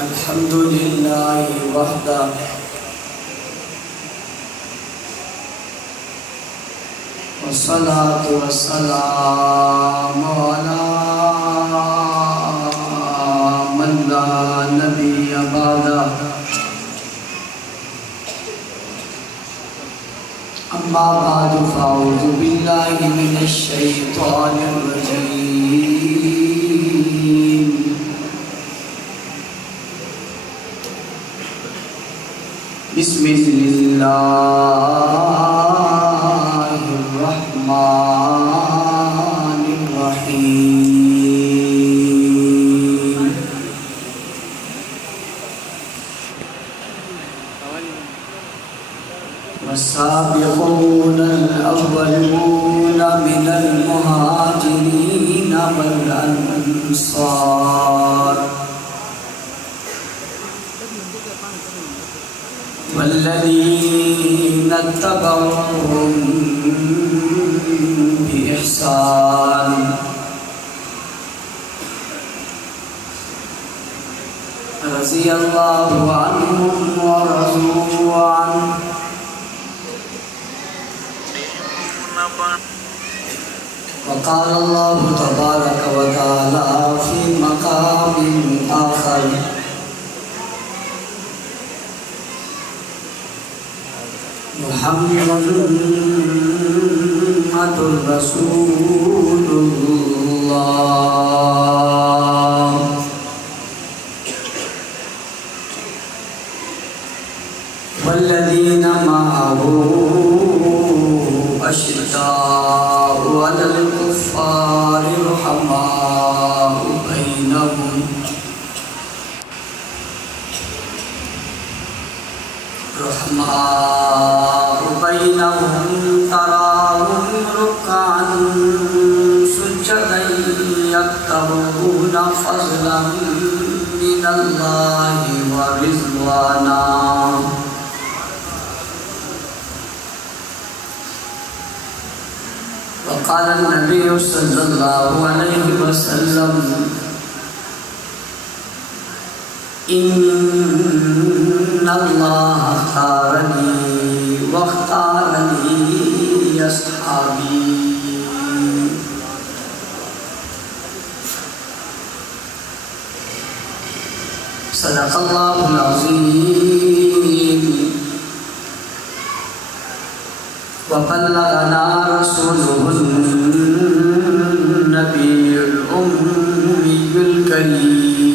الحمد لله وحده والصلاة والسلام على من لا نبي بعده أما بعد فأعوذ بالله من الشيطان الرجيم بسم الله الرحمن الرحيم والسابقون الأولون من المهاجرين والأنصار والذين اتبعوهم بإحسان رضي الله عنهم ورضوا عنه وقال الله تبارك وتعالى في مقام آخر محمد رسول الله والذين معه أشداء على الكفار رحماء بينهم تراهم ركعا سجدا يبتغون فضلا من الله ورضوانا وقال النبي صلى الله عليه وسلم إن الله اختارني واختار لي أصحابي صدق الله العظيم وبلغنا رسوله النبي الأمي الكريم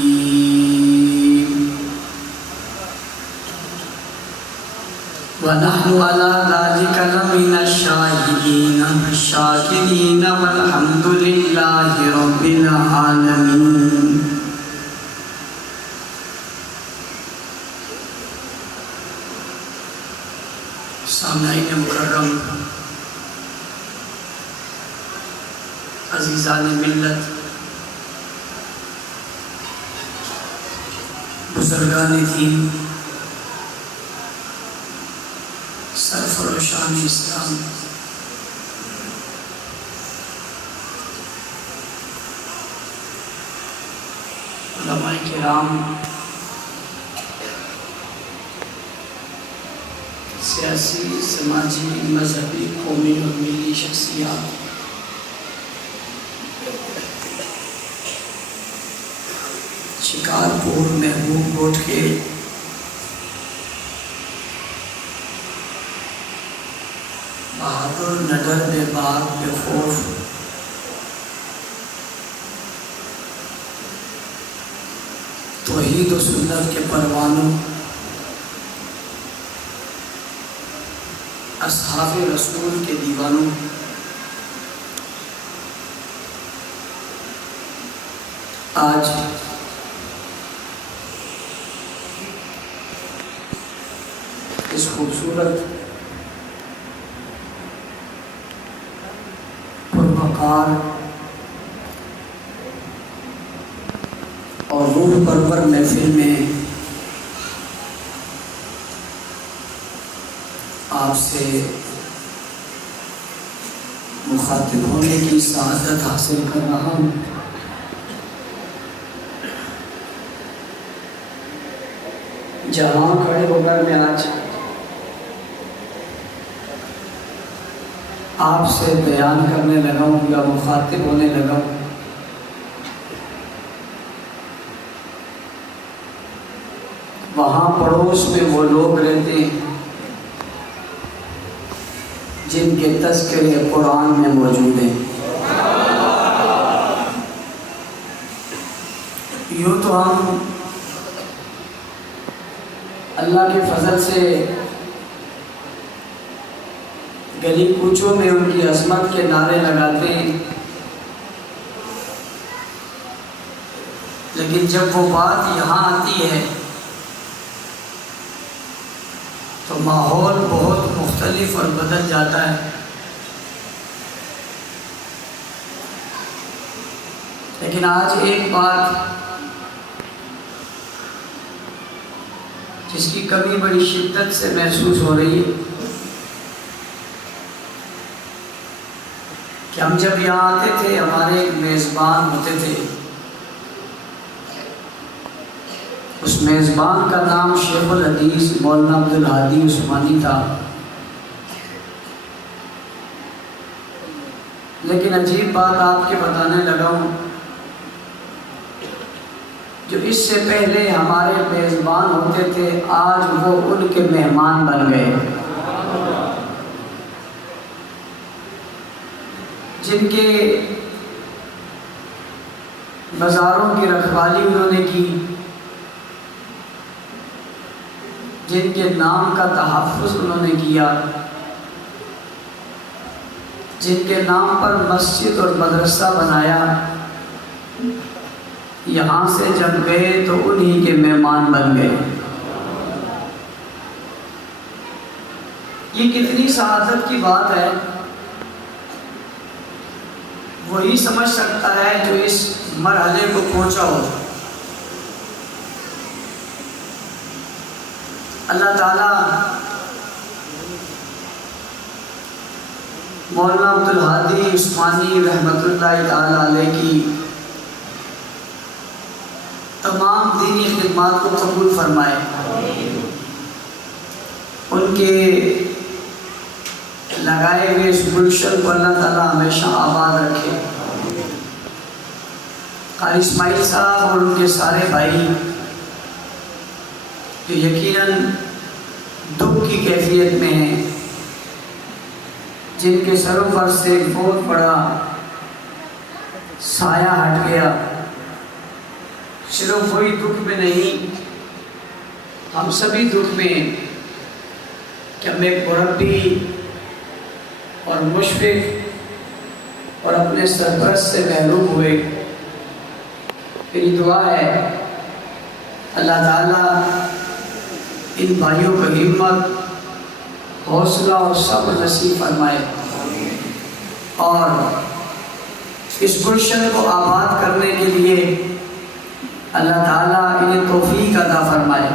ونحن على ذلك لمن الشاهدين الشاكرين والحمد لله رب العالمين سامعین مکرم، عزیزان ملت، بزرگان دین، سرفروشان اسلام، علماء کرام، سیاسی، سماجی، مذہبی، قومی اور ملی شخصیات، شکارپور محبوب روڈ کے بہادر نگر بے باک بے خوف توحید و سنت کے پروانوں، اصحاب رسول کے دیوانوں، آج اس خوبصورت پروقار اور روح پرور محفل میں آپ سے مخاطب ہونے کی سعادت حاصل کر رہا ہوں۔ جہاں کھڑے ہو کر میں آج آپ سے بیان کرنے لگا ہوں یا مخاطب ہونے لگا ہوں، وہاں پڑوس میں وہ لوگ رہتے ہیں جن کے تذکرے قرآن میں موجود ہیں۔ یوں تو ہم اللہ کے فضل سے گلی کوچوں میں ان کی عظمت کے نعرے لگاتے ہیں، لیکن جب وہ بات یہاں آتی ہے تو ماحول بہت مختلف اور بدل جاتا ہے۔ لیکن آج ایک بات جس کی کمی بڑی شدت سے محسوس ہو رہی ہے کہ ہم جب یہاں آتے تھے ہمارے ایک میزبان ہوتے تھے، اس میزبان کا نام شیخ الحدیث مولانا عبدالہادی عثمانی تھا۔ لیکن عجیب بات آپ کے بتانے لگا ہوں، جو اس سے پہلے ہمارے میزبان ہوتے تھے آج وہ ان کے مہمان بن گئے، جن کے بازاروں کی رکھوالی انہوں نے کی، جن کے نام کا تحفظ انہوں نے کیا، جن کے نام پر مسجد اور مدرسہ بنایا، یہاں سے جب گئے تو انہی کے مہمان بن گئے۔ یہ کتنی سعادت کی بات ہے، وہی سمجھ سکتا ہے جو اس مرحلے کو پہنچا ہو۔ اللہ تعالیٰ مولانا عبدالہادی عثمانی رحمۃ اللہ تعالیٰ علیہ کی تمام دینی خدمات کو قبول فرمائے، ان کے لگائے ہوئے اس گلشن کو اللہ تعالیٰ ہمیشہ آباد رکھے۔ قاری اسماعیل صاحب اور ان کے سارے بھائی جو یقیناً دکھ کی کیفیت میں ہیں، جن کے سروں پر سے ایک بہت بڑا سایہ ہٹ گیا، صرف وہی دکھ میں نہیں، ہم سبھی دکھ میں کہ ہم ایک مربی اور مشفق اور اپنے سرپرست سے محروم ہوئے۔ میری دعا ہے اللہ تعالیٰ ان بھائیوں کو ہمت، حوصلہ اور صبر نصیب فرمائے، اور اس گلشن کو آباد کرنے کے لیے اللہ تعالیٰ انہیں توفیق عطا فرمائے۔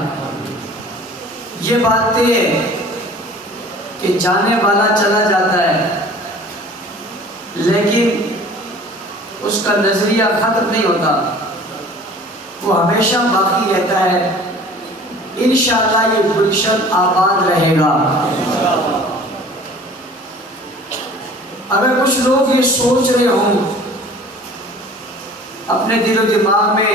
یہ بات طے ہے کہ جانے والا چلا جاتا ہے، لیکن اس کا نظریہ ختم نہیں ہوتا، وہ ہمیشہ باقی رہتا ہے۔ انشاءاللہ یہ گلشن آباد رہے گا۔ اگر کچھ لوگ یہ سوچ رہے ہوں اپنے دل و دماغ میں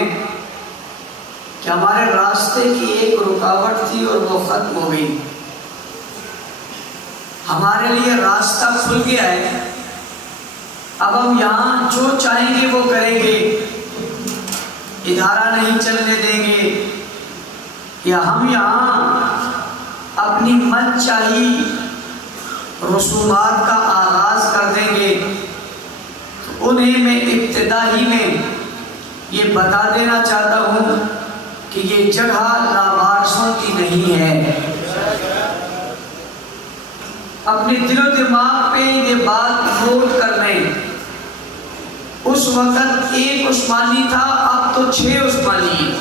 کہ ہمارے راستے کی ایک رکاوٹ تھی اور وہ ختم ہو گئی، ہمارے لیے راستہ کھل گیا ہے، اب ہم یہاں جو چاہیں گے وہ کریں گے، ادارہ نہیں چلنے دیں گے، یا ہم یہاں اپنی من چاہی رسومات کا آغاز کر دیں گے، تو انہیں میں ابتدا ہی میں یہ بتا دینا چاہتا ہوں کہ یہ جگہ لاوارثوں کی نہیں ہے۔ اپنے دل و دماغ پہ یہ بات نوٹ کر لیں، اس وقت ایک عثمانی تھا، اب تو 6 عثمانی ہیں،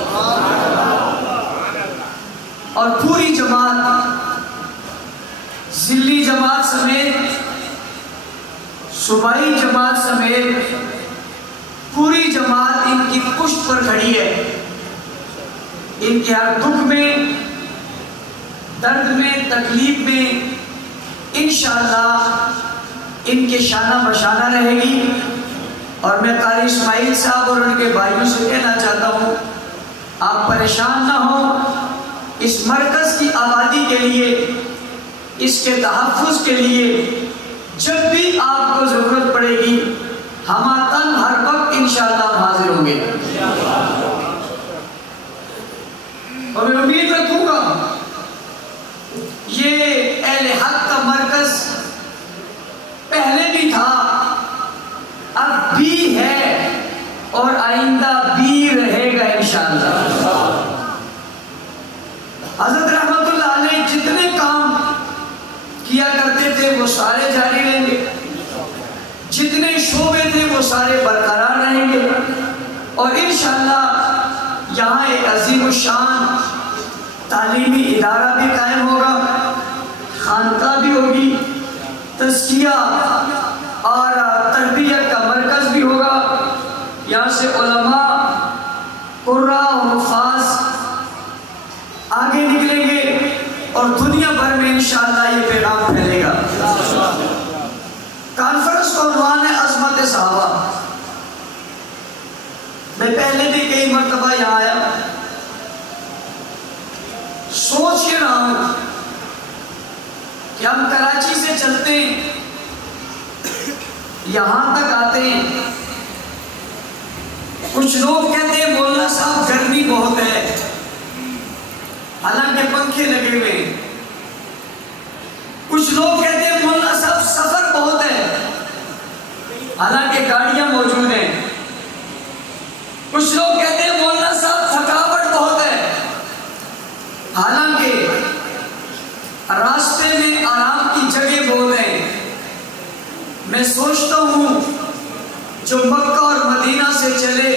اور پوری جماعت، ذلی جماعت سمیت، صوبائی جماعت سمیت پوری جماعت ان کی پشت پر کھڑی ہے۔ ان کے ہر دکھ میں، درد میں، تکلیف میں انشاءاللہ ان کے شانہ بشانہ رہے گی۔ اور میں قاری اسماعیل صاحب اور ان کے بھائیوں سے کہنا چاہتا ہوں، آپ پریشان نہ ہوں۔ اس مرکز کی آبادی کے لیے، اس کے تحفظ کے لیے جب بھی آپ کو ضرورت پڑے گی، ہم تن ہر وقت انشاءاللہ حاضر ہوں گے۔ اور میں امید رکھوں گا یہ اہل حق کا مرکز پہلے بھی تھا، اب بھی ہے اور آئندہ بھی رہے گا انشاءاللہ۔ حضرت رحمت اللہ علیہ جتنے کام کیا کرتے تھے وہ سارے جاری رہیں گے، جتنے شعبے تھے وہ سارے برقرار رہیں گے، اور انشاءاللہ یہاں ایک عظیم الشان تعلیمی ادارہ بھی قائم ہوگا، خانقاہ بھی ہوگی، تزکیہ اور تربیت کا مرکز بھی ہوگا۔ یہاں سے علماء، قراء اور حفاظ آگے نکلیں گے اور دنیا بھر میں انشاءاللہ یہ پیغام پھیلے گا۔ کانفرنس کا عنوان ہے عظمت صحابہ۔ میں پہلے بھی کئی مرتبہ یہاں آیا، سوچ کے رہا ہوں کہ ہم کراچی سے چلتے ہیں، یہاں تک آتے ہیں، کچھ لوگ کہتے ہیں مولانا صاحب گرمی بہت ہے، حالانکہ پنکھے لگے ہوئے ہیں۔ کچھ لوگ کہتے ہیں مولانا صاحب سفر بہت ہے، حالانکہ گاڑیاں موجود ہیں۔ کچھ لوگ کہتے ہیں مولانا صاحب تھکاوٹ بہت ہے، حالانکہ راستے میں آرام کی جگہ بہت ہیں۔ میں سوچتا ہوں جو مکہ اور مدینہ سے چلے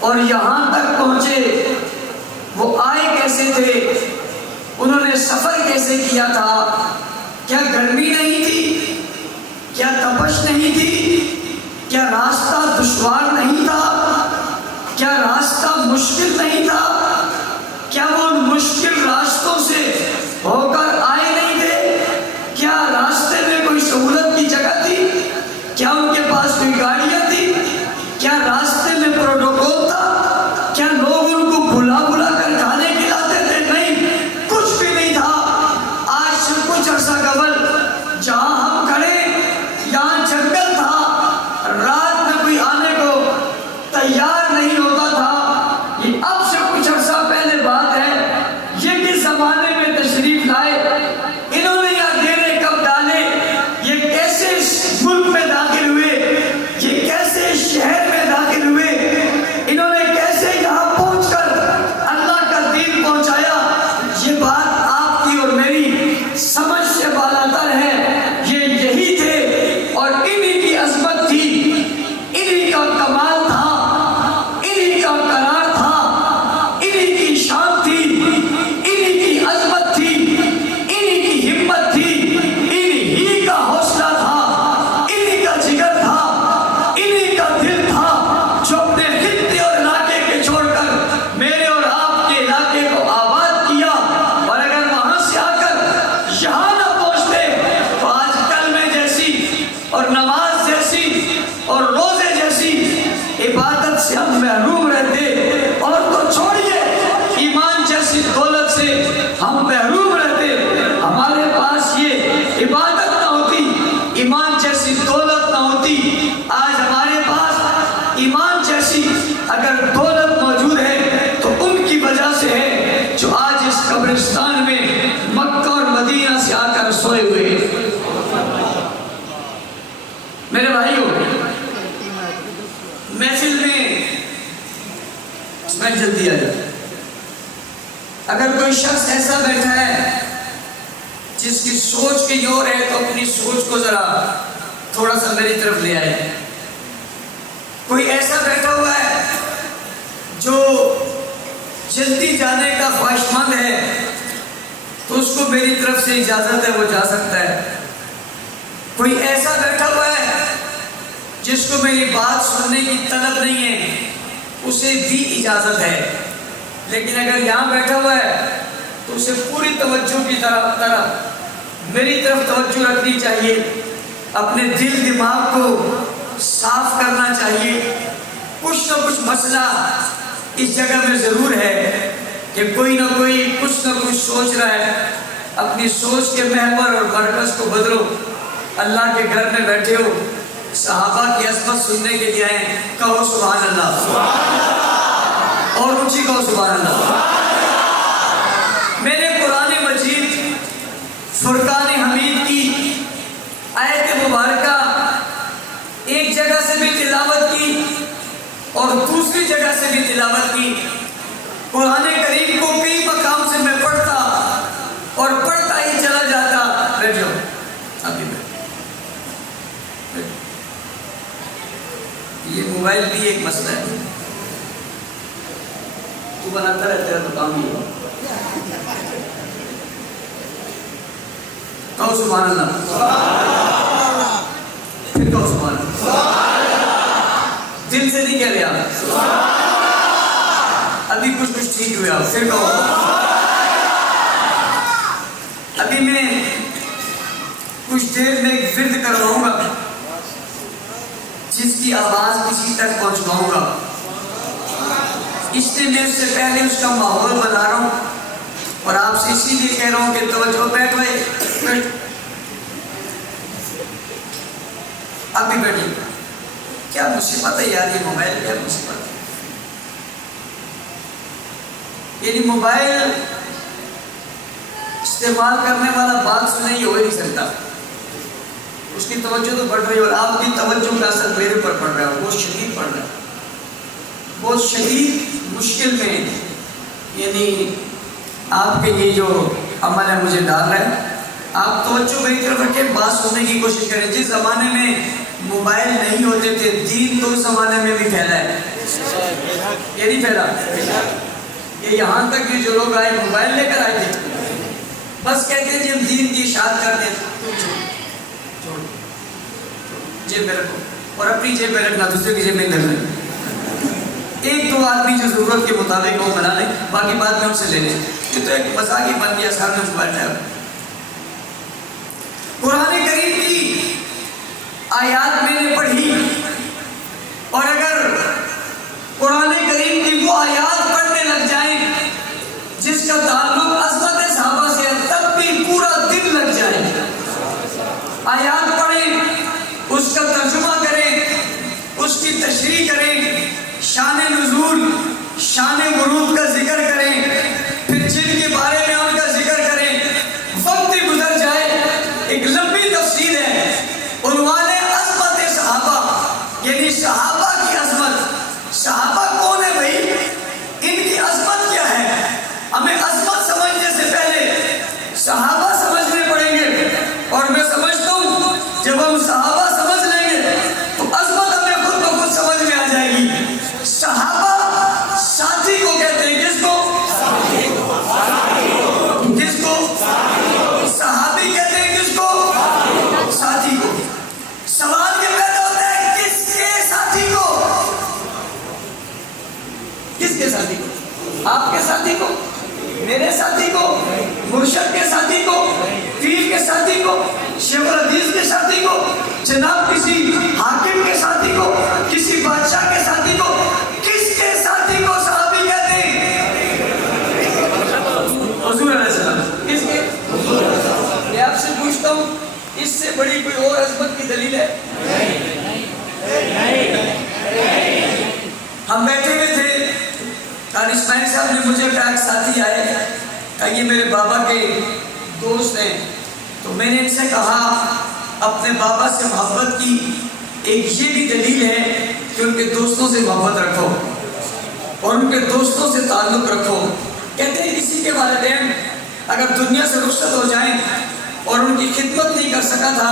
اور یہاں تک پہنچے وہ آئے کیسے تھے، انہوں نے سفر کیسے کیا تھا؟ کیا گرمی نہیں تھی؟ کیا تپش نہیں تھی؟ کیا راستہ دشوار نہیں تھا؟ کیا راستہ مشکل نہیں تھا؟ کیا وہ ان مشکل راستوں سے ہو کر آئے نہیں تھے؟ کیا راستے میں کوئی سہولت کی جگہ تھی؟ کیا ان کے پاس کوئی گاڑیاں تھی؟ کیا راستے میں پروٹوکول تھا؟ کیا لوگ ان کو بلا بلا کر کھانے کھلاتے تھے؟ نہیں، کچھ بھی نہیں تھا۔ آج سے کچھ عرصہ قبل جہاں ہم کھڑے یہاں جنگل تھا، رات میں کوئی آنے کو تیار نہیں ہوتا تھا۔ یہ اب سے کچھ عرصہ پہلے بات ہے، یہ کس زمانے میں تشریف لائے، انہوں نے یہاں ڈیرے کب ڈالے، یہ کیسے ملک میں داخل ہوئے، یہ کیسے شہر میں داخل ہوئے، انہوں نے کیسے یہاں پہنچ کر اللہ کا دین پہنچایا، یہ بات آپ کی اور میری سمجھ سے بالاتر ہے۔ یہ یہی تھے اور انہی کی عظمت تھی، انہی کا کمال تھا، انہی کا قرار تھا، انہی کی شان تھی، انہی کی عظمت تھی، انہی کی ہمت تھی، انہی کا حوصلہ تھا، انہی کا جگر تھا، انہی کا دل تھا، جو اپنے خطے اور علاقے کے چھوڑ کر میرے اور آپ کے علاقے کو آباد کیا۔ اور اگر وہاں سے آ کر یہاں نہ پہنچتے تو آج کلمے جیسی اور نماز جیسی اور روزے جیسی عبادت سے ہم محروم رہتے، اور تو چھوڑیے ایمان جیسی دولت سے ہم محروم رہتے۔ ہمارے پاس یہ عبادت نہ ہوتی، ایمان جیسی دولت نہ ہوتی۔ آج ہمارے پاس ایمان جیسی اگر دولت موجود ہے تو ان کی وجہ سے ہے جو آج اس قبرستان میں مکہ اور مدینہ سے آ کر سوئے ہوئے ہیں۔ میرے بھائیوں، محفل میں جلدی آ جائے، اگر کوئی شخص ایسا بیٹھا ہے جس کی سوچ کی اور ہے تو اپنی سوچ کو ذرا تھوڑا سا میری طرف لے آئے۔ کوئی ایسا بیٹھا ہوا ہے جو جلدی جانے کا خواہش مند ہے تو اس کو میری طرف سے اجازت ہے، وہ جا سکتا ہے۔ کوئی ایسا بیٹھا ہوا ہے جس کو میری بات سننے کی طلب نہیں ہے، اسے بھی اجازت ہے۔ لیکن اگر یہاں بیٹھا ہوا ہے تو اسے پوری توجہ کی طرف میری طرف توجہ رکھنی چاہیے، اپنے دل دماغ کو صاف کرنا چاہیے۔ کچھ نہ کچھ مسئلہ اس جگہ میں ضرور ہے کہ کوئی نہ کچھ سوچ رہا ہے۔ اپنی سوچ کے محور اور مرکز کو بدلو۔ اللہ کے گھر میں بیٹھے ہو، صحابہ کی عظمت سننے کے لیے آئے، کہو سبحان اللہ، اور اونچی کہو سبحان اللہ۔ میں نے قرآن مجید فرقان حمید کی آیت مبارکہ ایک جگہ سے بھی تلاوت کی اور دوسری جگہ سے بھی تلاوت کی۔ قرآن کریم کو کئی مقام سے میں پڑھتا اور پڑھتا ہی چلا جاتا۔ بیٹھ جاؤ، ابھی یہ موبائل بھی ایک مسئلہ ہے، تو بناتا رہتا ہے تو کام ہی ہوا۔ کہو سبحان اللہ، پھر کہو سبحان اللہ، دل سے نہیں کہہ رہے آپ، ابھی کچھ ٹھیک ہوئے آپ، پھر کہو۔ ابھی میں کچھ دیر میں ایک ورد کرواؤں گا جس کی آواز کسی تک پہنچواؤں گا، اس لیے میں اس سے پہلے اس کا ماحول بنا رہا ہوں اور آپ سے اسی لیے کہہ رہا ہوں کہ توجہ، بیٹھوئے آپ بھی بیٹھیں۔ کیا مصیبت ہے یار، یہ موبائل کیا مصیبت ہے، یعنی موبائل استعمال کرنے والا بات سنے یہ ہو ہی نہیں سکتا، اس کی توجہ تو بڑھ رہی ہے اور آپ کی توجہ کا اثر میرے پر پڑ رہا ہے، بہت شدید پڑ رہا ہے، بہت شدید مشکل میں، یعنی آپ کے یہ جو عمل ہے مجھے ڈال رہا ہے۔ آپ توجہ میری طرف رکھیں، بات سننے کی کوشش کریں۔ جس زمانے میں موبائل نہیں ہوتے تھے، دین تو اس زمانے میں بھی پھیلا ہے، یہ نہیں پھیلا؟ یہ یہاں تک کہ جو لوگ آئے موبائل لے کر آئے تھے، بس کہتے ہیں جی ہم دین کی اشاعت کرتے ہیں، جیب میں رکھو اور اپنی جیب میں رکھنا، دوسرے کی جیب میں نہیں رکھنا۔ ایک دو آدمی جو ضرورت کے مطابق وہ بنا لیں، باقی بات میں ان سے لے لیں۔ یہ تو ایک مزاق ہی بن گیا، سامنے موبائل ہے۔ قرآن کریم کی آیات میں نے پڑھی، اور اگر قرآن کریم کی وہ آیات پڑھنے لگ جائیں جس کا تعلق عظمت صحابہ سے ہے، تب بھی پورا دن لگ جائے۔ آیات پڑھیں، اس کا ترجمہ کریں، اس کی تشریح کریں، شان نزول، شان ورود کا ذکر کریں، پھر جن کے بارے میں ان کا ذکر کریں، وقت گزر جائے۔ ایک لمبی تفصیل ہے، عنوان ہے عظمت صحابہ، یعنی صحابہ کی عظمت۔ صحابہ کون ہے بھائی؟ ان کی عظمت کیا ہے؟ ہمیں عظمت سمجھنے سے پہلے صحابہ سمجھنے پڑیں گے، اور میں سمجھتا ہوں جب ہم صحابہ سمجھ لیں گے تو عظمت ہمیں خود بخود سمجھ میں آ جائے گی۔ صحابہ ساتھی کو کہتے ہیں، کس کو؟ کس کو؟ صحابی کہتے ہیں کس کو؟ ساتھی کو۔ سوال یہ پیدا ہوتا ہے کس کے ساتھی کو؟ کس کے ساتھی کو؟ آپ کے ساتھی کو، میرے ساتھی کو، مرشد کے ساتھی کو، پیر کے ساتھی کو، شیخ الحدیث کے ساتھی کو، جناب کسی حاکم کے ساتھی کو، کسی بادشاہ کے ساتھی کو، کس کے ساتھی کو صحابی کہتے ہیں؟ حضور علیہ السلام۔ کس کے؟ میں آپ سے پوچھتا ہوں، اس سے بڑی کوئی اور عظمت کی دلیل ہے؟ ہم بیٹھے ہوئے تھے، قاری اسماعیل صاحب نے مجھے کہا، ایک ساتھی آئے، کہا یہ میرے بابا کے دوست ہیں، تو میں نے ان سے کہا اپنے بابا سے محبت کی ایک یہ بھی دلیل ہے کہ ان کے دوستوں سے محبت رکھو اور ان کے دوستوں سے تعلق رکھو۔ کہتے ہیں کسی کے والدین اگر دنیا سے رخصت ہو جائیں اور ان کی خدمت نہیں کر سکا تھا،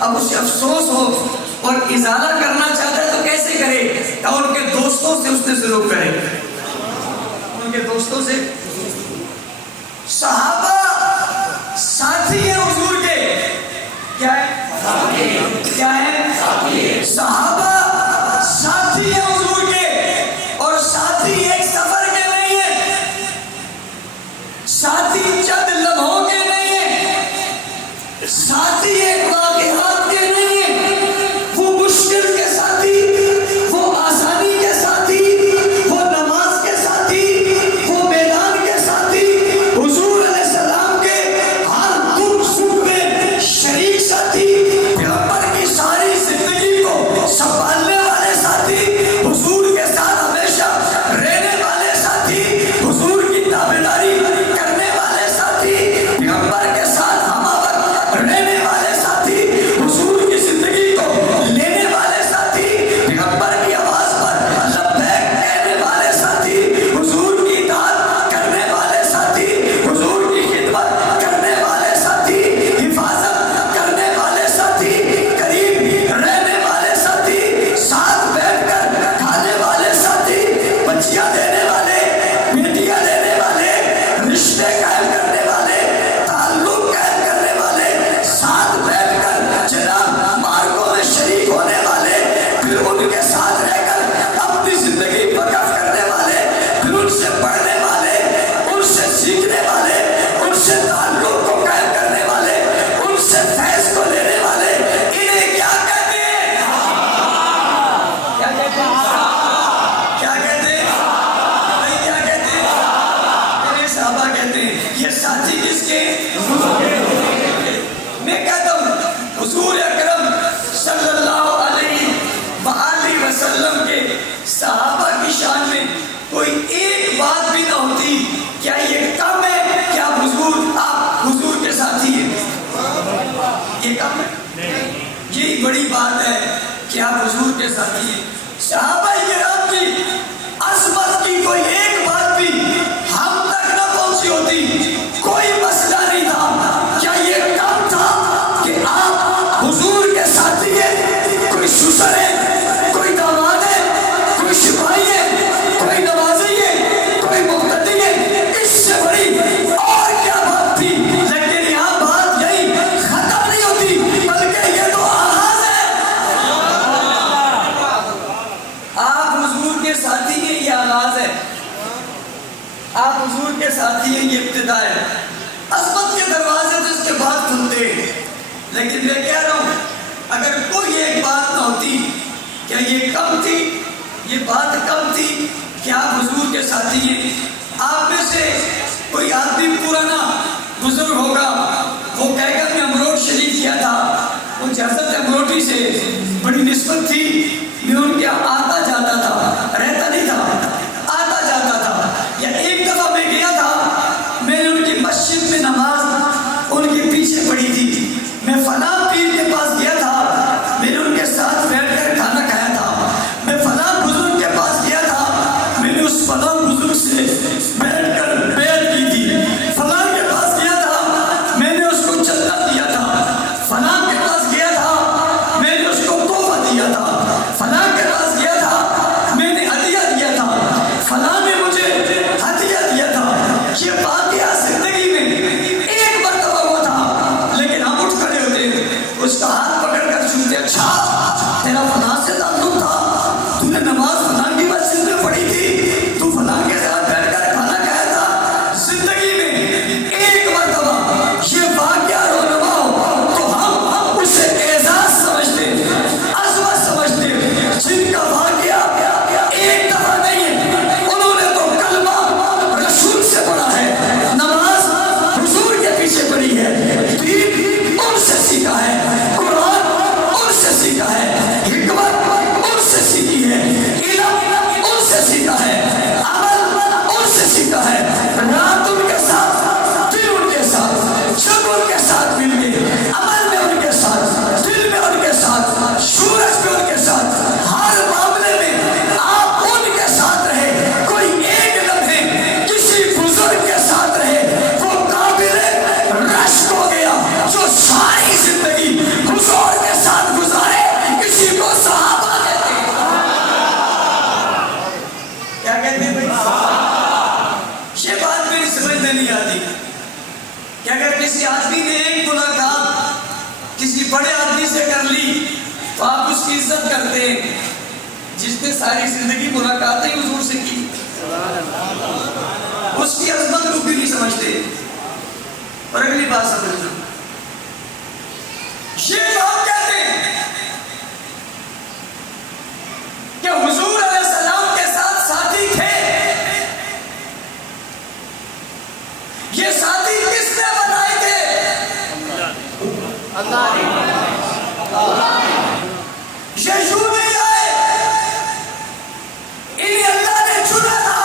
اب اسے افسوس ہو اور ازالہ کرنا چاہتا ہے تو کیسے کرے؟ کہ ان کے دوستوں سے اس نے سلوک کرے، ان کے دوستوں سے۔ صحابہ ساتھی ہیں حضور کے، کیا ہے؟ کیا ہے؟ صحابہ ساتھی ہیں حضور کے، اور ساتھی ایک سفر کے نہیں ہے، ساتھی کے ساتھی ہیں. صحابہ کرام کی عظمت کی کوئی ایک بات بھی ہم تک نہ پہنچی ہوتی. کوئی مسئلہ نہیں تھا. کیا یہ کم تھا کہ آپ حضور کے ساتھی ہیں؟ کوئی سسر ہے، کوئی داماد ہے، کوئی سپاہی ہے، کوئی نمازی ہے، کوئی مقتدی ہے، اس سے بڑی اور کیا بات تھی؟ لیکن یہاں بات یہی ختم نہیں ہوتی، بلکہ یہ تو آغاز ہے. آپ حضور کے ساتھی ہیں، یہ آغاز ہے. آپ حضور کے ساتھی ہیں، یہ ابتدا ہے. عظمت کے دروازے تو اس کے بعد کھلتے ہیں. لیکن میں کہہ رہا ہوں اگر کوئی ایک بات نہ ہوتی، کیا یہ کم تھی؟ یہ بات کم تھی کہ آپ حضور کے ساتھی ہیں. آپ میں سے کوئی آدمی پرانا بزرگ ہوگا، وہ کہے گا میں امروٹ شریف کیا تھا، وہ حضرت امروٹی سے بڑی نسبت تھی، میں ان کے آتا جاتا تھا، رہتا نہیں تھا، آتا جاتا تھا. یا ایک دفعہ میں گیا تھا، میں نے ان کی مسجد میں نماز ان کے پیچھے پڑھی تھی. میں فلاں پیر کے پاس گیا تھا، میں نے ان کے ساتھ بیٹھ کر کھانا کھایا تھا. میں فلاں بزرگ کے پاس گیا تھا، میں نے اس فلاں بزرگ سے بیٹھ کر بیعت کی تھی. فلاں کے پاس گیا تھا، میں نے اس کو چندہ دیا تھا. فلاں کے پاس گیا تھا، میں نے اس کو تحفہ دیا تھا. فلاں کے پاس گیا تھا، میں نے ہدیہ دیا تھا. فلاں نے مجھے ہدیہ دیا تھا. یہ واقعہ زندگی میں ایک مرتبہ ہوا تھا. لیکن ہم اٹھ کھڑے ہوتے، اس کا ہاتھ پکڑ کر سنتے، اچھا تیرا فلاں سے تعلق تھا، تو نے نماز فلاں کی مسجد میں پڑھی تھی، تو فلاں کے ساتھ بیٹھ کر کھانا کھایا تھا. زندگی میں ایک مرتبہ یہ واقعہ رونما ہو تو ہم اسے اعزاز سمجھتے، عظمت سمجھتے. جن کا واقعہ ایک دفعہ نہیں ہے، انہوں نے تو کلمہ رسول سے پڑھا ہے، نماز حضور کے پیچھے پڑھی ہے، دین ان سے سیکھا ہے، قرآن ان سے سیکھا ہے، حکمت ان سے سیکھی ہے، علم ان سے سیکھا ہے، عمل ان سے سیکھا ہے. رات ان کے ساتھ، دن ان کے ساتھ، جب ان کے ساتھ مل کے، عمل میں ان کے ساتھ، دل میں ان کے ساتھ، سورج میں ان کے ساتھ، ہر معاملے میں آپ ان کے ساتھ رہے. کوئی ایک لمحے کسی بزرگ کے ساتھ رہے، وہ قابل رشک ہو گیا. جو ساری زندگی حضور کے ساتھ گزارے، کسی کو صحابہ کہتے ہیں. کیا کہتے ہیں بھائی؟ یہ بات میری سمجھ میں نہیں آتی کہ اگر کسی آدمی نے ایک ملاقات کسی بڑے آدمی سے کر لی تو آپ اس کی عزت کرتے ہیں، جس نے ساری زندگی ملاقاتیں حضور سے کی. اس کی عظمت کو بھی نہیں سمجھتے. اور اگلی بات سمجھنا، یہ جو ہم کہتے ہیں کہ حضور علیہ السلام کے ساتھ ساتھی تھے، یہ ساتھی کس نے بنائے تھے؟ اللہ نے. یہ یوں نہیں آئے، انہیں اللہ نے چنا تھا.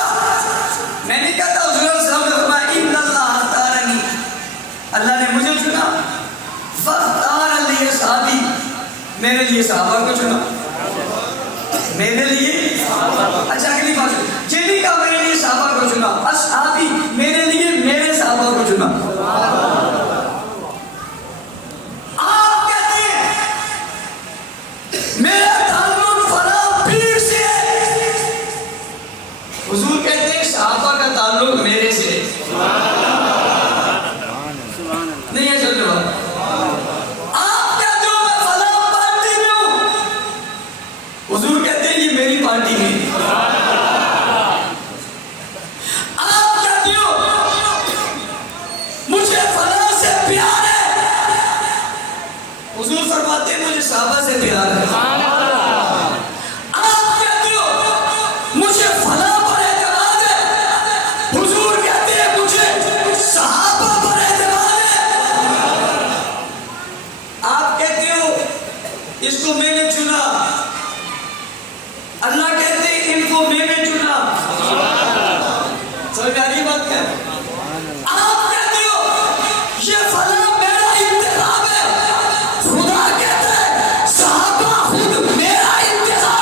میں نہیں کہتا حضور علیہ السلام نے فرمایا ان اللہ اختارنی، اللہ نے مجھے چنا. فاختار لی صحابی، میرے لیے صحابہ کو چنا. میرے لیے اچھا اگلی بات، یہ نہیں کہا میرے لیے صحابہ کو چنا، اصحابی میرے لیے میرے صحابہ کو چنا. آپ کہتے ہیں میرا تعلق فلاں پیر سے ہے، حضور کہتے ہیں صحابہ کا تعلق میرے سے ہے. نہیں ہے چلو بات. آپ کہتے ہو میں فلاں پارٹی میں ہوں، حضور کہتے ہیں یہ میری پارٹی ہے. آپ کہتے ہو مجھے فلاں سے پیار ہے، حضور فرماتے ہیں مجھے صحابہ سے پیار ہے. آپ کہتے ہو مجھے فلاں پر اعتماد ہے، حضور کہتے ہیں مجھے صحابہ پر اعتماد ہے. آپ کہتے ہو اس کو میں نے چنا، اللہ کہتے ہیں ان کو میں نے چنا. سمجھ آ رہی بات کیا؟ آپ کہتے ہو یہ فلاں میرا انتخاب ہے، خدا کہتا ہے صحابہ خود میرا انتخاب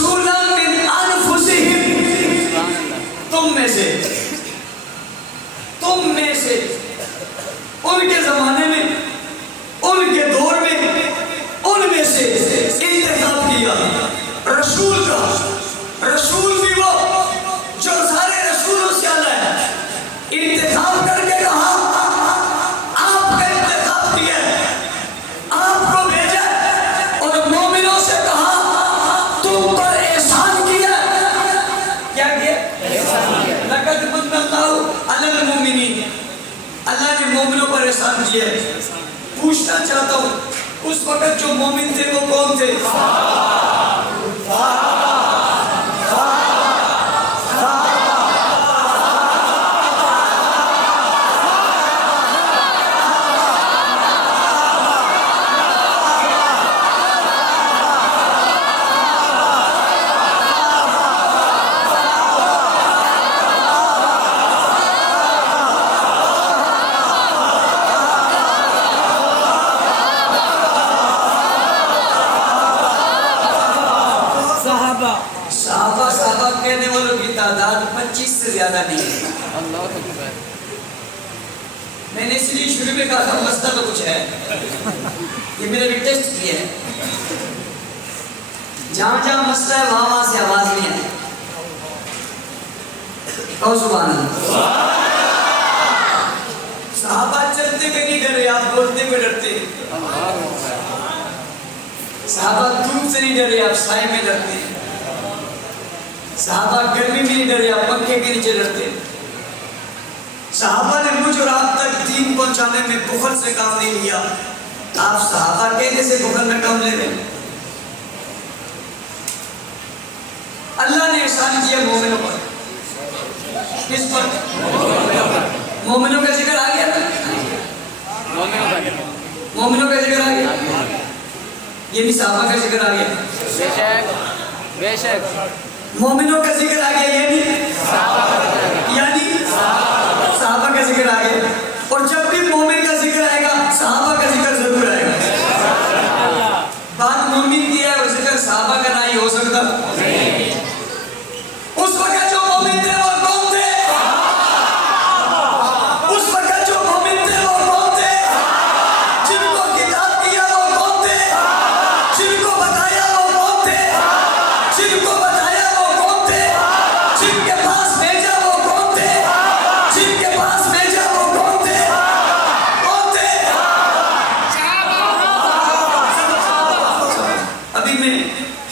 رسولا من انفسہم، تم میں سے ان کے زمانے میں، ان کے دور میں، ان میں سے انتخاب کیا رسول کا۔ رسول بھی وہ جو سارے رسولوں سے الگ ہے، انتخاب کر کے کہا آپ کا انتخاب کیا ہے، آپ کو بھیجا ہے، اور مومنوں سے کہا تم پر احسان کیا ہے۔ کیا کیا؟ لقد من اللہ علی المؤمنین، اللہ نے مومنوں پر احسان کیا ہے۔ پوچھنا چاہتا ہوں اس وقت جو مومن تھے وہ کون تھے؟ صحابہ کہنے والوں کی تعداد 25 سے زیادہ نہیں ہے۔ میں نے اس لیے شروع میں کہا تھا مسئلہ تو کچھ ہے، یہ میں نے بھی ٹیسٹ کیا ہے، جہاں جہاں مسئلہ ہے وہاں سے آواز نہیں آئی۔ کہو سبحان اللہ۔ صحابہ چلتے ہوئے نہیں ڈرے، آپ بولتے ہوئے ڈرتے۔ صحابہ دھوپ سے نہیں ڈرے، آپ سائے میں ڈرتے۔ صحابہ گرمی میں نہیں ڈرے، آپ پنکھے کے نیچے ڈرتے۔ صحابہ نے مجھ اور آپ تک دین پہنچانے میں بخل سے کام نہیں لیا، آپ صحابہ کہنے سے بخل میں کام لے رہے۔ اللہ نے احسان کیا مومنوں پر۔ کس پر؟ مومنوں کا ذکر آ گیا نا؟ مومنوں کا ذکر آ گیا، یہ بھی صحابہ کا ذکر آ گیا۔ بے شک مومنوں کا ذکر آ گیا، یہ بھی یعنی صحابہ کا ذکر آ گیا۔ اور جب بھی مومن کا ذکر آئے گا صحابہ کا ذکر ضرور آئے گا۔ بات مومن کی ہے اور ذکر صحابہ کا نہ ہی ہو سکتا۔ اس وقت جو مومن تھے وہ کون تھے؟ اس وقت جو مومن تھے وہ کون تھے؟ جن کو کتاب دیا وہ کون تھے؟ جن کو بتایا وہ کون تھے؟ جن کو بتایا وہ کون تھے؟ جن کے پاس بھیجا وہ کون تھے؟ جن کے پاس بھیجا وہ کون تھے؟ کون تھے؟ ابھی میں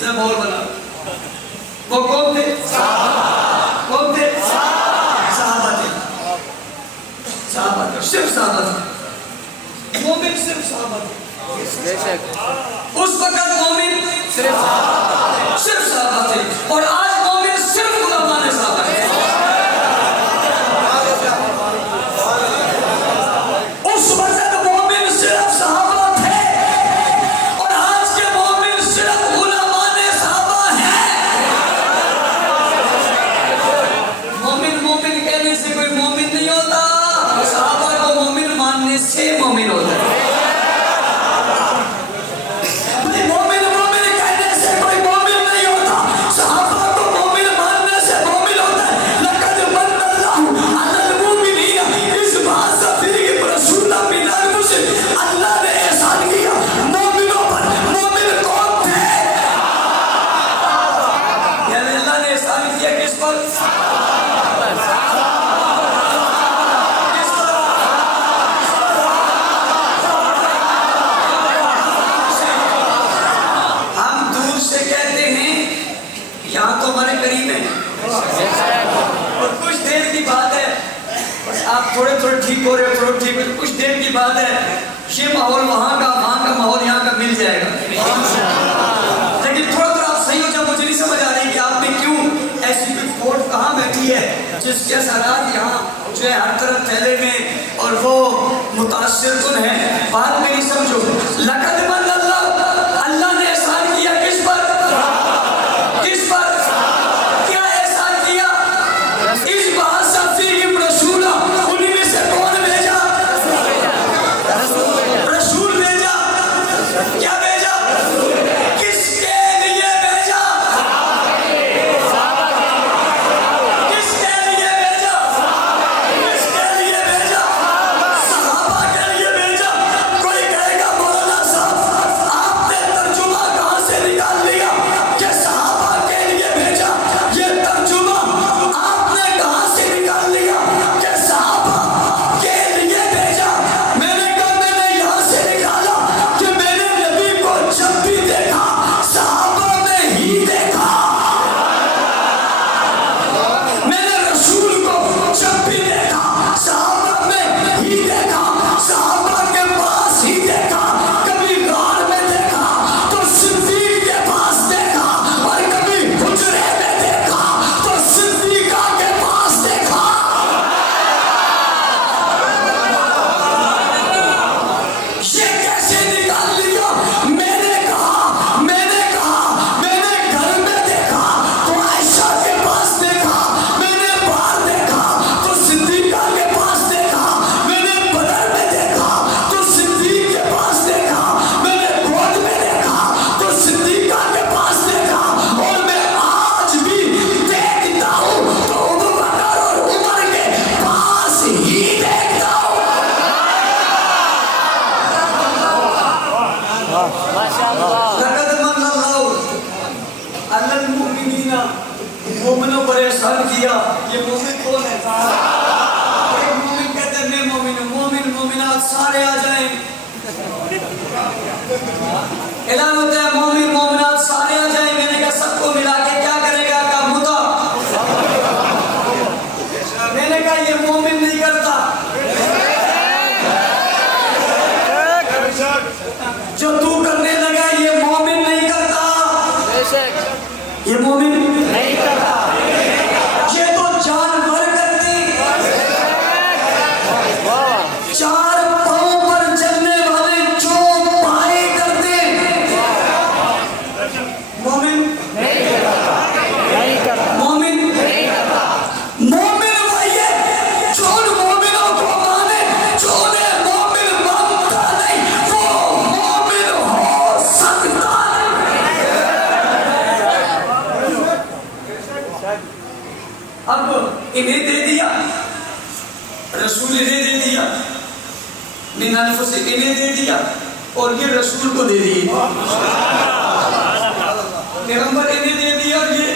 ذرا ماحول بنا، وہ کون تھے؟ کون تھے؟ صحابہ تھے۔ صحابہ تھے، صرف صحابہ تھے۔ مومن صرف صحابہ تھے۔ اس وقت مومن صرف صحابہ تھے، اور آج مومن صرف علماء نے صحابہ تھے۔ اس وقت مومن صرف صحابہ تھے، اور آج کے مومن صرف علماء نے صحابہ ہیں۔ مومن کہنے سے کوئی مومن نہیں ہوتا، صحابہ کو مومن ماننے سے مومن ہوتا ہے۔ مومن کہنے سے کوئی مومن نہیں ہوتا، صحابہ کو مومن ماننے سے مومن ہوتا ہے۔ لقد من اللہ علی المؤمنین اذ بعث فیہم رسولا من انفسہم، اللہ نے احسان کیا مومنوں پر۔ مومن کون تھے؟ یعنی اللہ نے احسان کیا کس پر؟ ہمارے قریب ہیں اور کچھ دیر کی بات ہے، بس آپ تھوڑے ٹھیک ہو رہے ہو، تھوڑے ٹھیک ہو، کچھ دیر کی بات ہے، یہ ماحول وہاں کا ماحول یہاں کا مل جائے گا۔ لیکن تھوڑا آپ صحیح ہو جائے، مجھے نہیں سمجھ آ رہی کہ آپ نے کیوں ایسی کوئی فوٹ کہاں بیٹھی ہے جس کے اثرات یہاں جو ہے ہر طرف پھیلے میں اور وہ متاثر کن ہے۔ بات میری سمجھو، لقد من اللہ نے احسان کیا کس پر؟ کس پر؟ کیا احسان کیا؟ اس بعث فیہم رسولا، انہی میں سے کون بھیجا؟ رسول بھیجا۔ کیا بھیجا؟ مومنین مومنوں پر احسان کیا. یہ مومن کون ہے؟ ایک مومن کہتے ہیں میں مومن ہوں. مومن مومنات سارے آ جائیں. اعلان ہوتا ہے مومن مومنات سارے آ جائیں. میں نے کہا سب کو ملا کے کیا کرے گا؟ کہا متا. میں نے کہا یہ مومن نہیں کرتا. جو تو کرنے لگا یہ مومن نہیں کرتا. یہ مومن نہیں کرتا. یہ تو جانور کرتے. چار پاؤں پر چلنے والے جو پائے کرتے. مومن نہیں کرتا. مومن نہیں کرتا. مومن وہی ہے جو ان مومنوں کو مانے. جو انہیں مومن مانتا نہیں وہ مومن ہو سکتا نہیں. اب انہیں دے دیا, رسول انہیں دے دیا, من انفسکم انہیں دے دیا, اور یہ رسول کو دے دیے. پیغمبر انہیں دے دیا اور یہ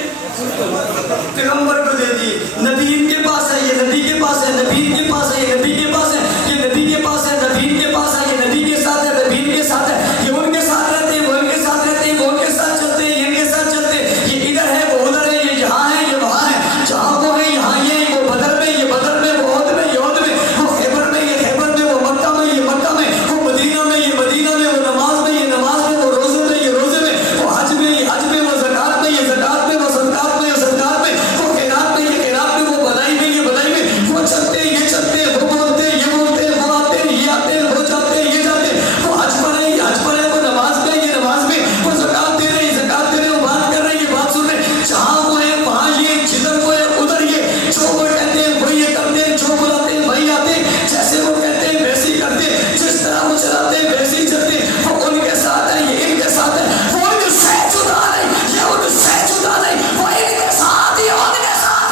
پیغمبر کو دے دیے. نبی ان کے پاس ہے, یہ نبی کے پاس ہے. نبی ان کے پاس ہے, یہ نبی کے پاس ہے. یہ نبی کے پاس ہے, نبی ان کے پاس ہے. یہ نبی کے ساتھ ہے, نبی ان کے ساتھ ہے. یہ ان کے ساتھ رہتے ہیں, وہ ان کے ساتھ رہتے ہیں. وہ ان کے ساتھ چلتے ہیں, یہ ان کے ساتھ چلتے ہیں. یہ ادھر ہے, وہ ادھر ہے. یہ یہاں ہے, یہ وہاں ہے. جہاں وہ ہے یہاں یہ ہے. وہ بدر میں, یہ بدر میں. وہ عہد میں, یہ عہد میں. وہ خیبر میں, یہ خیبر میں. وہ مکہ میں, یہ مکہ میں. وہ مدینہ میں, یہ مدینہ میں. وہ نماز میں, یہ نماز میں. وہ روزے میں, یہ روزے میں. وہ حج میں, یہ حج میں. وہ زکات میں, یہ زکات میں. وہ صدقات میں, یہ صدقات میں. وہ خیرات میں, یہ خیرات میں. وہ بھلائی میں, یہ بھلائی میں. وہ چلتے ہیں, یہ چلتے ہیں. وہ بولتے ہیں, یہ بولتے ہیں. وہ آتے ہیں, یہ آتے ہیں. وہ جاتے ہیں, یہ جاتے ہیں. وہ حج پر ہے, یہ حج پر ہے. وہ نماز میں, یہ نماز میں. وہ زکات دے رہے ہیں, یہ زکات دے رہے ہیں. وہ بات کر رہے ہیں, یہ بات سن رہے ہیں. جہاں وہ ہے وہاں یہ, جدھر وہ ہے ادھر یہ. جو وہ کہتے ہیں وہی یہ کرتے ہیں, جو بلاتے ہیں وہی آتے ہیں. جیسے وہ کہتے ہیں ویسے ہی کرتے ہیں, جس طرح وہ چلاتے ہیں ویسے ہی چلتے ہیں. وہ ان کے ساتھ ہے, یہ ان کے ساتھ ہے. وہ ان سے جدا نہیں, یہ ان سے جدا نہیں. وہ ان کے ساتھ, یہ ان کے ساتھ.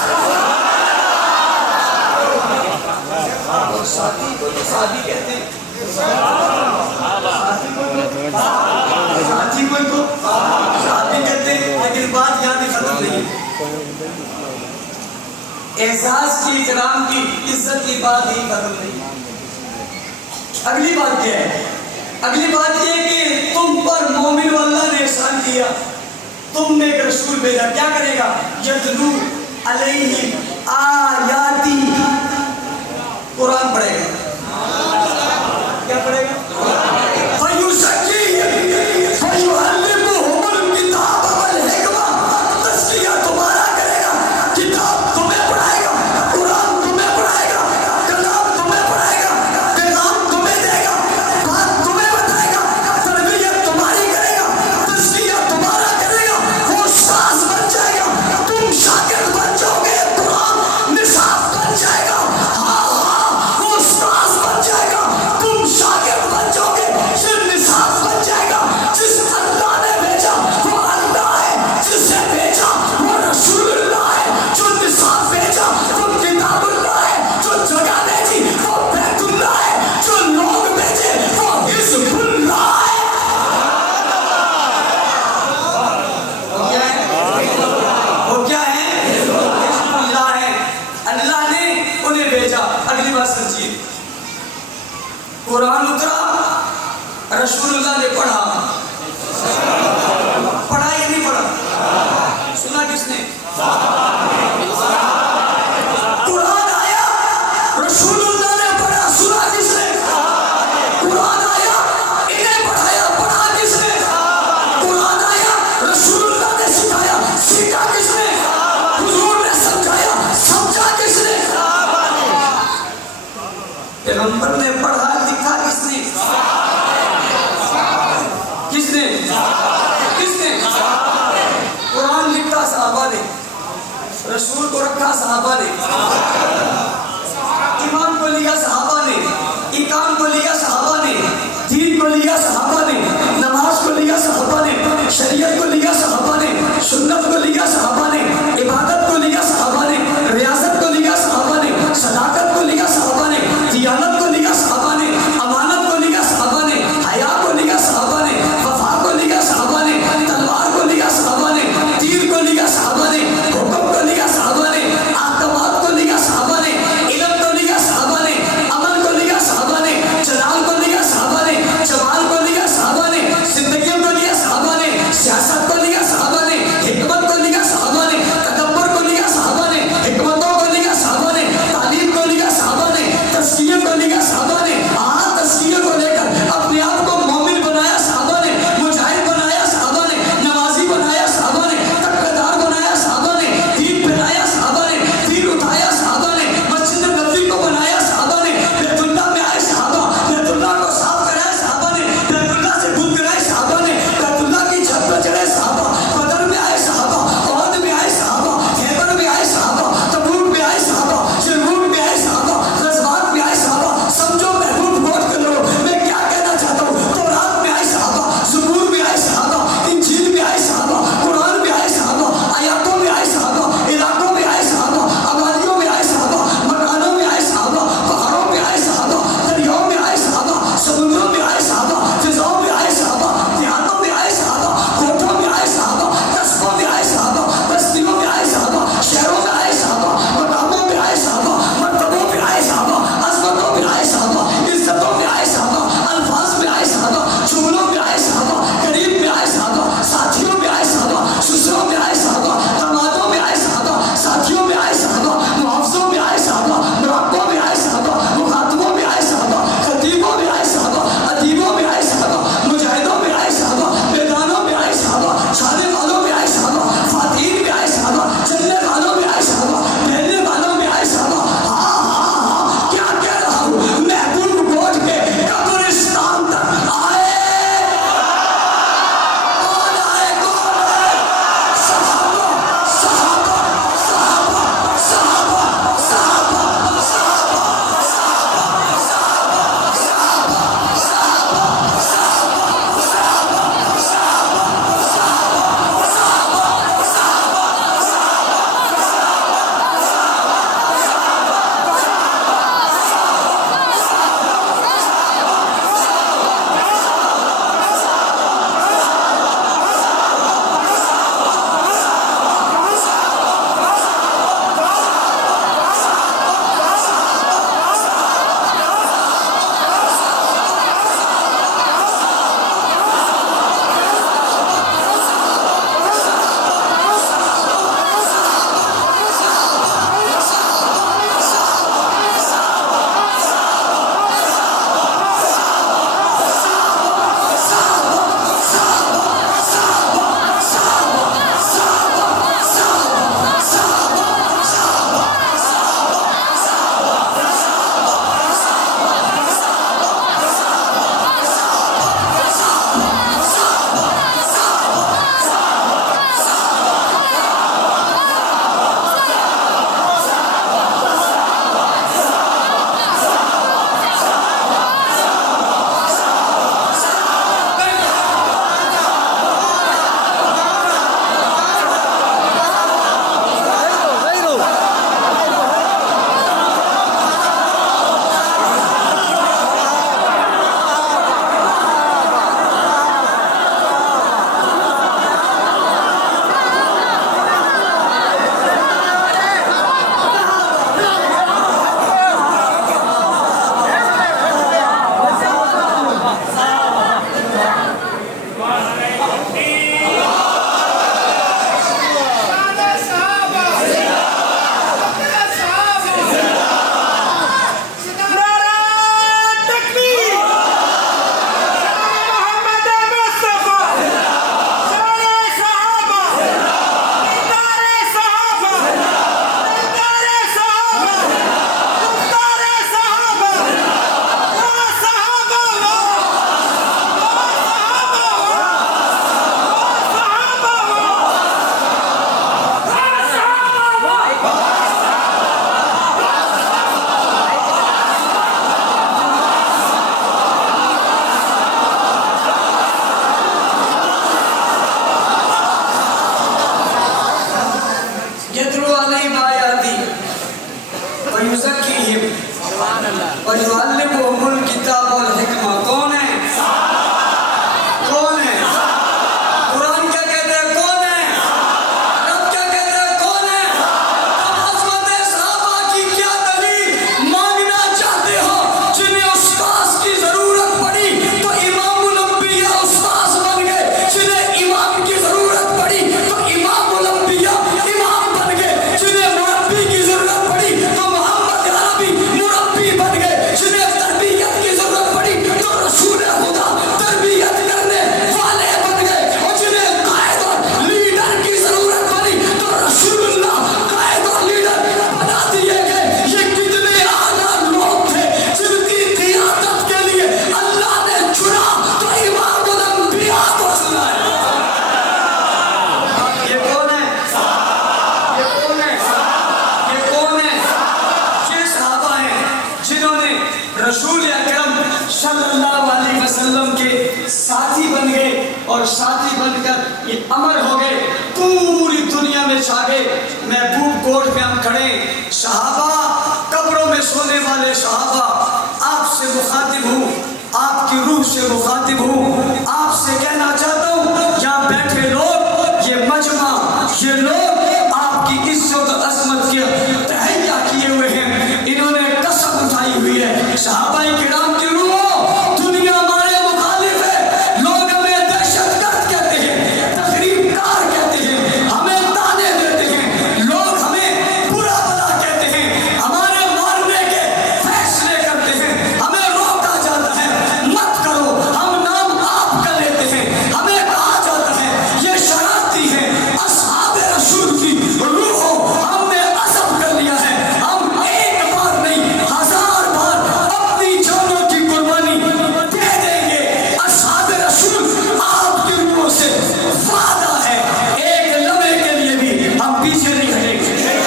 اور ساتھی کو تو ساتھی کہتے ہیں. ساتھی کو تو ساتھی کہتے ہیں. لیکن بات یہاں بھی ختم نہیں ہے. احساس کی, اکرام کی, عزت کی بات ہی ختم نہیں. اگلی بات کیا ہے؟ اگلی بات یہ کہ تم پر مومن اللہ نے احسان کیا. تم نے ایک رسول بھیجا. کیا کرے گا؟ یتلو علیہم آیاتی. قرآن پڑھے گا. کیا پڑھے گا؟ فَيُزَكِّيهِمْ وَيُعَلِّمُهُمُ الْكِتَابَ وَالْحِکْمَةَ. تزکیہ تمہارا کرے گا. کتاب تمہیں پڑھائے گا. قرآن تمہیں پڑھائے گا. کلام تمہیں پڑھائے گا. پیغام تمہیں دے گا. بات تمہیں بتائے گا. تربیت تمہاری کرے گا. تزکیہ تمہارا کرے گا. وہ استاذ بن جائے گا. تم شاگرد بن جاؤ گے. قرآن نصاب بن جائے گا. ہاں وہ استاذ بن جائے گا. تم شاگرد بن جاؤ گے. یہ نصاب بن جائے گا. جس اللہ نے بھیجا وہ اللہ ہے. جسے بھیجا وہ رسول اللہ ہے. جو نصاب بھیجا وہ کتاب اللہ ہے. جو جگہ بھیجی وہ بیت اللہ ہے. جو لوگ بھیجے وہ حزب اللہ ہے. وہ کیا ہے؟ وہ کیا ہے؟ حزب اللہ ہے. اللہ نے انہیں بھیجا. اگلی بات سمجھیے. قرآن اترا, رسول اللہ نے پڑھا. پڑھا یا نہیں پڑھا؟ سنا کس نے؟ قرآن آیا, رسول اللہ نے پڑھا. سنا کس نے؟ قرآن آیا, انہیں پڑھایا. پڑھا کس نے؟ قرآن آیا, رسول اللہ نے سکھایا. سیکھا کس نے؟ حضور نے سمجھایا. سمجھا کس نے؟ پیغمبر نے پڑھا. لکھا کس نے؟ کس نے؟ کس نے؟ قرآن لکھا صحابہ نے. رسول کو رکھا صحابہ نے. ایمان کو لیا صحابہ نے. اقام کو لیا صحابہ نے. دین کو لیا صحابہ نے. نماز کو لیا صحابہ نے. شریعت کو لیا صحابہ نے. سنت کو لیا صحابہ نے. عبادت کو لیا صحابہ نے. ریاضت کو لیا صحابہ نے. صداقت کو لیا صحابہ نے. دیانت کو لیا صحابہ نے. امانت کو لیا صحابہ نے. حیا کو لیا صحابہ نے. وفا کو لیا صحابہ نے. تلوار کو لیا صحابہ نے. تیر کو لیا صحابہ وَيُعَلِّمُهُمُ الْكِتَابَ وَالْحِکْمَةَ کون ہے؟ کون ہے؟ قرآن کیا کہتے ہیں کون ہے؟ رب کیا کہتے ہیں کون ہے؟ اب عظمت صحابہ کی کیا دلیل مانگنا چاہتے ہو؟ جنہیں استاذ کی ضرورت پڑی تو امام الانبیاء استاذ بن گئے، جنہیں امام کی ضرورت پڑی تو امام الانبیاء امام بن گئے، جنہیں مربی کی ضرورت پڑی تو محمد عربی مربی بن گئے، جنہیں تربیت کی ضرورت پڑی تو رسول خدا تربیت کرنے والے بن گئے، اور جنہیں قائد اور لیڈر کی ضرورت پڑی تو رسول اللہ قائد اور لیڈر بنا دیے گئے۔ یہ کتنے اعلیٰ لوگ تھے جن کی قیادت کے لیے اللہ نے چنا تو امام الانبیاء کو چنا ہے۔ یہ کون ہے؟ یہ کون ہے؟ یہ کون ہے؟ یہ صحابہ ہیں جنہوں نے رسول اکرم صلی اللہ علیہ وسلم کے ساتھی بن گئے، اور ساتھی بن کر یہ امر ہو گئے، پوری دنیا میں چھا گئے۔ محبوب کوٹ میں ہم کھڑے، صحابہ قبروں میں سونے والے صحابہ، آپ سے مخاطب ہوں، آپ کی روح سے مخاطب ہوں، آپ سے کہنا چاہتا ہوں یہاں بیٹھے لوگ، یہ مجمع، یہ لوگ آپ کی عزت و عظمت کے تہیہ کیے ہوئے ہیں، انہوں نے قسم اٹھائی ہوئی ہے۔ صحابہ کرام کی روح، دنیا ہمارے مخالف ہے، لوگ ہمیں دہشت گرد کہتے ہیں، تخریب کار کہتے ہیں، ہمیں تانے دیتے ہیں، لوگ ہمیں برا بلا کہتے ہیں، ہمارے مارنے کے فیصلے کرتے ہیں، ہمیں روکا جاتا ہے مت کرو، ہم نام آپ کا لیتے ہیں، ہمیں کہا جاتا ہے یہ شرارتی ہیں۔ اصحاب رسول کی روح ہم نے عزم کر لیا ہے، ہم ایک بار نہیں ہزار بار اپنی جانوں کی قربانی دے دیں گے۔ اصحاب رسول آپ کی روح سے وعدہ ہے، ایک لمحے کے لیے بھی ہم پیچھے نہیں ہٹیں گے،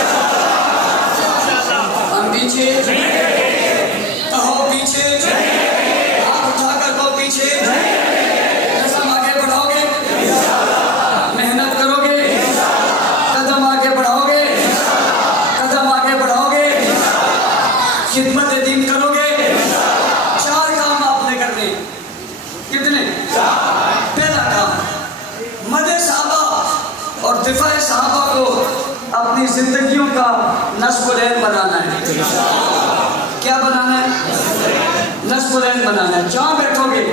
ہم پیچھے کہو، پیچھے ہاتھ اٹھا کر کہو پیچھے۔ قدم آگے بڑھاؤ گے، محنت کرو گے، قدم آگے بڑھاؤ گے، قدم آگے بڑھاؤ گے، خدمت دین کرو گے۔ چار کام آپ نے کرنے، کتنے؟ پہلا کام مدح صحابہ اور دفاع صحابہ کو اپنی زندگیوں کا نصب العین بنانا ہے۔ کیا بنانا ہے؟ نصب العین بنانا ہے۔ جہاں بیٹھو گے،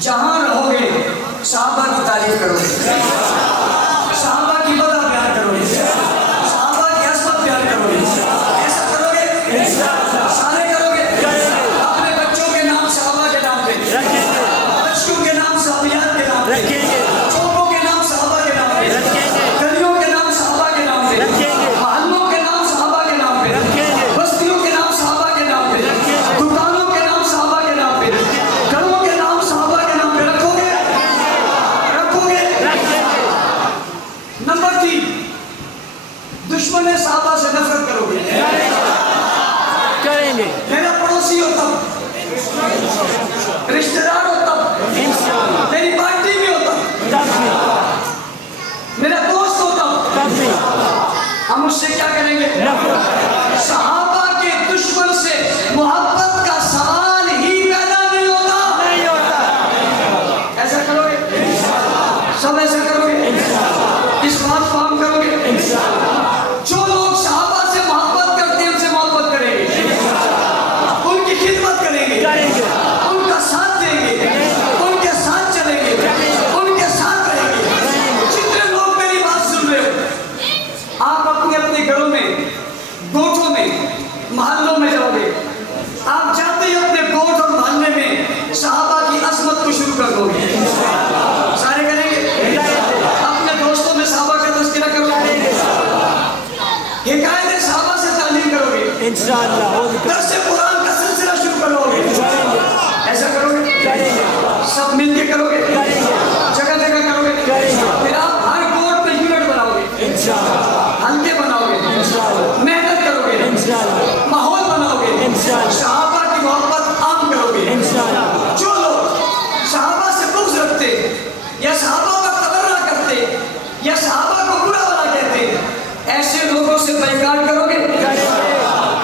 جہاں رہو گے، صحابہ کی تعریف کرو گے، صحابہ کی مدح بیان کرو گے، صحابہ کی عظمت بیان کرو گے۔ ایسا کرو گے؟ سارے کرو گے؟ اپنے بچوں کے نام صحابہ کے نام پہ، بچوں کے نام صحابیات کے نام پہ، چوکوں کے نام صحابہ کے نام پہ، گلیوں کے نام صحابہ کے نام پہ، محلوں کے نام صحابہ کے نام پہ، بستیوں کے نام صحابہ کے نام پہ، دکانوں کے نام صحابہ کے نام پہ، گھروں کے نام صحابہ کے نام پہ رکھو گے؟ رکھو گے؟ نمبر 3، دشمن صحابہ سے نفرت کرو گے۔ کریں گے میرا پڑوسی ہو تب، رشتہ دار ہو تب، میری پارٹی میں ہو تب، میرا دوست ہو تب، ہم اس سے کیا کریں گے؟ صحابہ کے دشمن سے محبت کا سوال ہی پیدا نہیں ہوتا۔ ایسا کرو گے؟ سب ایسا کرو گے؟ اس بات کو ہم کرو گے؟ جو لوگ صحابہ سے محبت کرتے ہیں ان سے محبت کریں گے، ان کی خدمت کریں گے، ان کا ساتھ دیں گے، ان کے ساتھ چلیں گے، ان کے ساتھ رہیں گے۔ جتنے لوگ میری بات سن رہے ہو، آپ اپنے اپنے گھروں میں، گوٹھوں میں، محلوں میں جاؤ گے، آپ جاتے ہی اپنے گوٹھ اور محلے میں صحابہ کی عظمت کو شروع کر دو گے۔ سارے کریں گے؟ اپنے دوستوں میں صحابہ کا تذکرہ کرو گے، حکایت صحابہ سے تعلیم کرو گے، انشاءاللہ درس قرآن کا سلسلہ شروع کرو گے۔ ایسا کرو گے؟ سب مل کے کرو گے، جگہ جگہ کرو گے، پھر آپ ہر گوٹھ میں یونٹ بناؤ گے، ہلکے بناؤ گے، محنت کرو گے، ماحول بناؤ گے، صحابہ کی محبت عام کرو گے۔ جو لوگ صحابہ سے بغض رکھتے یا صحابہ کا تبرہ کرتے یا صحابہ کو برا بلا کہتے، ایسے لوگوں سے بیعت کرو گے،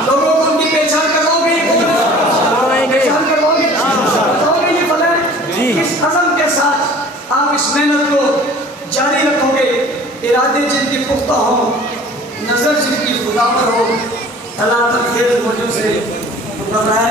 لوگوں کو ان کی پہچان کرو گے، ارادے جن کے پختہ ہوں، نظر جن کی خدا پر ہو، اللہ تخیل وجہ سے گھبرائے